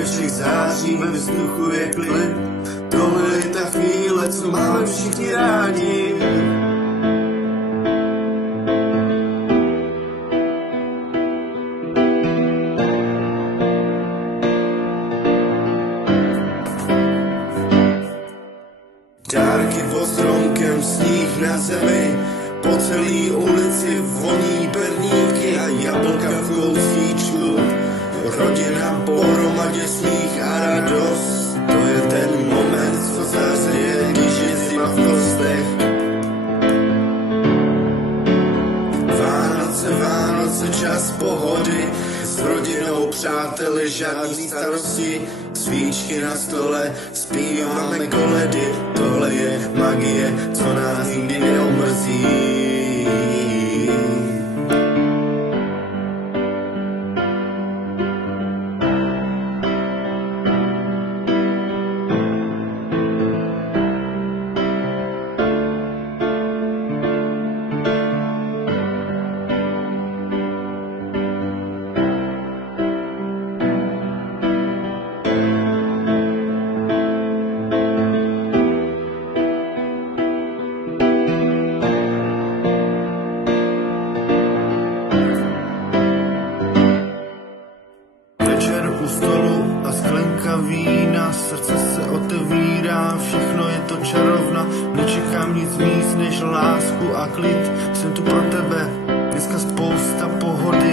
Stromeček září, ve vzduchu je klid. Tohle je ta chvíle, co máme všichni rádi. Dárky pod stromkem, sníh na zemi, po celý ulici voní perníky a jablka v kousíčku. Rodina pohromadě, smích a radost, to je ten moment, co zazřeje, když je zima v kostech. Vánoce, Vánoce, čas pohody, s rodinou, přáteli, žádný starosti. Svíčky na stole, zpíváme koledy, tohle je magie, co nás nikdy neomrzí. U stolu a sklenka vína, srdce se otevírá, všechno je to čarovna, nečekám nic víc než lásku a klid, jsem tu pro tebe, dneska spousta pohody.